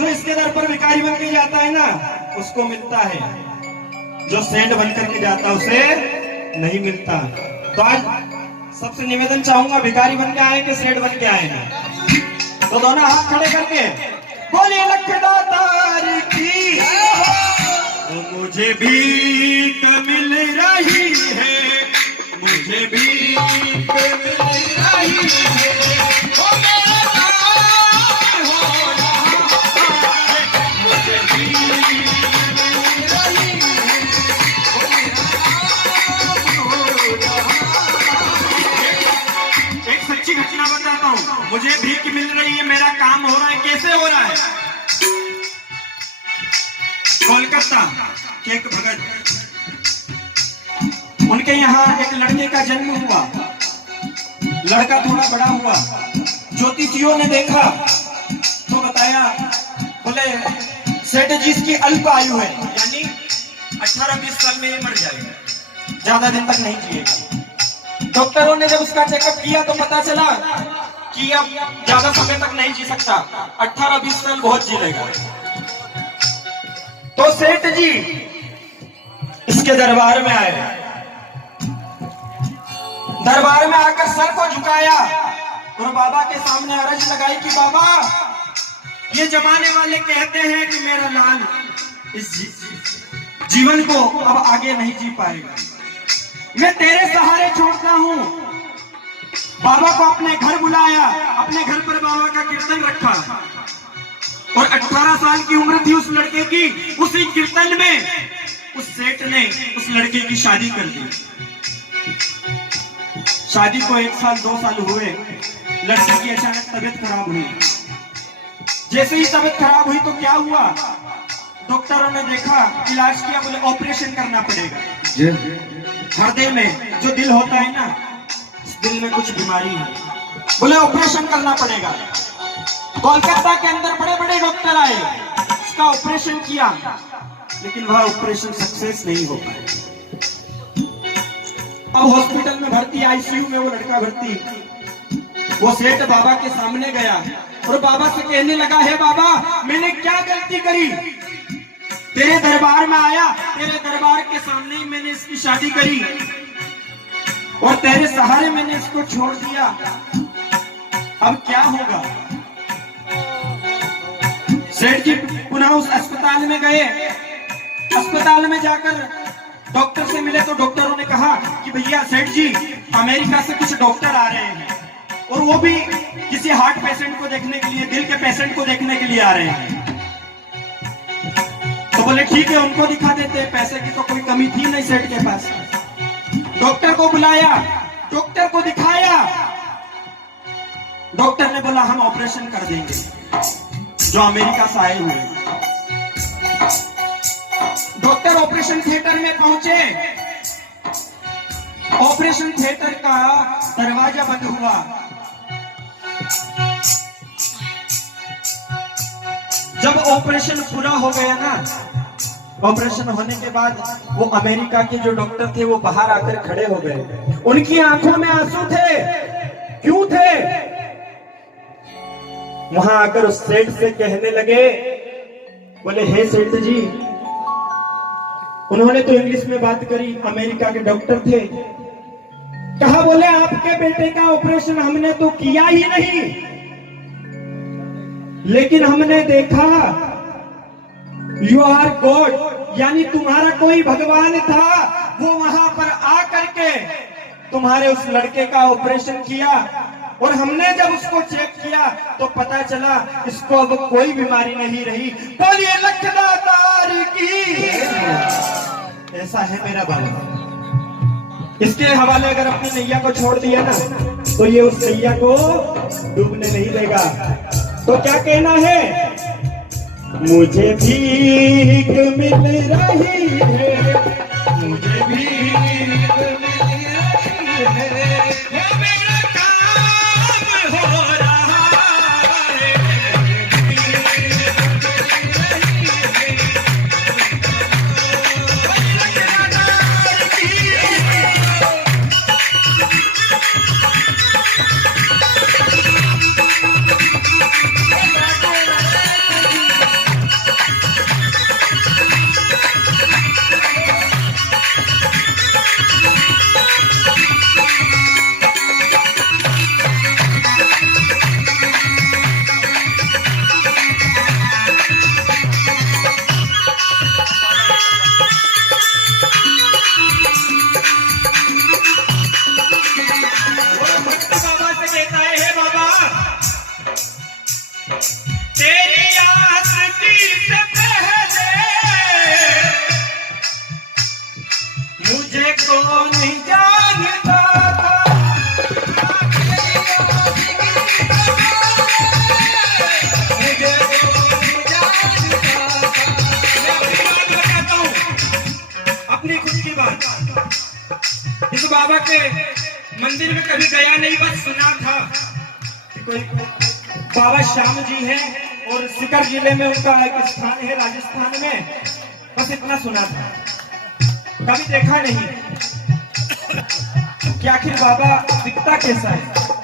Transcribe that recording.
जो इसके दर पर भिखारी बन के जाता है ना उसको मिलता है, जो सेठ बन करके जाता है उसे नहीं मिलता। तो आज सबसे निवेदन चाहूंगा, भिखारी बन के आए कि सेठ बन के आए ना, तो दोनों हाथ खड़े करके बोलिए लखदातार की। तो मुझे भीख मिल रही है, मुझे भीख मिल रही है, ओ मेरा काम हो रहा है, मुझे भीख मिल रही है, ओ मेरा काम हो रहा है। एक सच्ची घटना बताता हूँ, मुझे भीख मिल रही है, मेरा काम हो रहा है। कैसे हो रहा है? कोलकाता के एक भगत, उनके यहाँ एक लड़के का जन्म हुआ। लड़का थोड़ा बड़ा हुआ, ज्योतिषियों ने देखा तो बताया, बोले सेठ जी इसकी अल्प आयु है, यानी 18-20 साल में ये मर जाएगा, ज्यादा दिन तक नहीं जिएगा। डॉक्टरों ने जब उसका चेकअप किया तो पता चला कि अब ज्यादा समय तक नहीं जी सकता, 18-20 साल बहुत जी लेगा। तो सेठ जी इसके दरबार में आए, दरबार में आकर सर को झुकाया और बाबा के सामने अर्ज लगाई कि बाबा, ये जमाने वाले कहते हैं कि मेरा लाल इस जीवन को अब आगे नहीं जी पाएगा, मैं तेरे सहारे छोड़ता हूं। बाबा को अपने घर बुलाया, अपने घर पर बाबा का कीर्तन रखा और 18 साल की उम्र थी उस लड़के की। उसी कीर्तन में उस सेठ ने उस लड़के की शादी कर दी। शादी को 1 साल 2 साल हुए, लड़के की अचानक तबीयत खराब हुई। जैसे ही तबीयत खराब हुई तो क्या हुआ, डॉक्टरों ने देखा, इलाज किया, बोले ऑपरेशन करना पड़ेगा। हृदय में जो दिल होता है ना, इस दिल में कुछ बीमारी है, बोले ऑपरेशन करना पड़ेगा। कोलकाता के अंदर बड़े बड़े डॉक्टर आए, इसका ऑपरेशन किया, लेकिन वह ऑपरेशन सक्सेस नहीं हो पाया। अब हॉस्पिटल में भर्ती, आईसीयू में वो लड़का भर्ती। वो सेठ बाबा के सामने गया और बाबा से कहने लगा, है बाबा, मैंने क्या गलती करी? तेरे दरबार में आया, तेरे दरबार के सामने ही मैंने इसकी शादी करी और तेरे सहारे मैंने इसको छोड़ दिया, अब क्या होगा? सेठ जी पुनः उस अस्पताल में गए। अस्पताल में जाकर डॉक्टर से मिले तो डॉक्टरों ने कहा कि भैया सेठ जी, अमेरिका से कुछ डॉक्टर आ रहे हैं और वो भी किसी हार्ट पेशेंट को देखने के लिए, दिल के पेशेंट को देखने के लिए आ रहे हैं। तो बोले ठीक है, उनको दिखा देते हैं, पैसे की तो कोई कमी थी नहीं सेठ के पास। डॉक्टर को बुलाया, डॉक्टर को दिखाया, डॉक्टर ने बोला हम ऑपरेशन कर देंगे, जो अमेरिका से आए हुए। डॉक्टर ऑपरेशन थिएटर में पहुंचे, ऑपरेशन थिएटर का दरवाजा बंद हुआ। जब ऑपरेशन पूरा हो गया ना, ऑपरेशन होने के बाद वो अमेरिका के जो डॉक्टर थे वो बाहर आकर खड़े हो गए। उनकी आंखों में आंसू थे। क्यों थे? वहां आकर उस सेठ से कहने लगे, बोले हे सेठ जी, उन्होंने तो इंग्लिश में बात करी, अमेरिका के डॉक्टर थे। कहा, बोले आपके बेटे का ऑपरेशन हमने तो किया ही नहीं, लेकिन हमने देखा यू आर गॉड, यानी तुम्हारा कोई भगवान था, वो वहां पर आकर के तुम्हारे उस लड़के का ऑपरेशन किया और हमने जब उसको चेक किया तो पता चला इसको अब कोई बीमारी नहीं रही। बोलिए लखदातार की। ऐसा है मेरा बाबा। इसके हवाले अगर अपनी नैया को छोड़ दिया ना तो ये उस नैया को डूबने नहीं देगा। तो क्या कहना है? मुझे भीख मिल रही है, मुझे भीख मिल रही है, वो मेरा काम हो रहा है, खुशी की बात, इस बाबा के मंदिर में कभी गया नहीं, बस सुना था कि कोई बाबा श्याम जी हैं और सीकर जिले में उनका एक स्थान है राजस्थान में, बस इतना सुना था, कभी देखा नहीं कि आखिर बाबा दिखता कैसा है।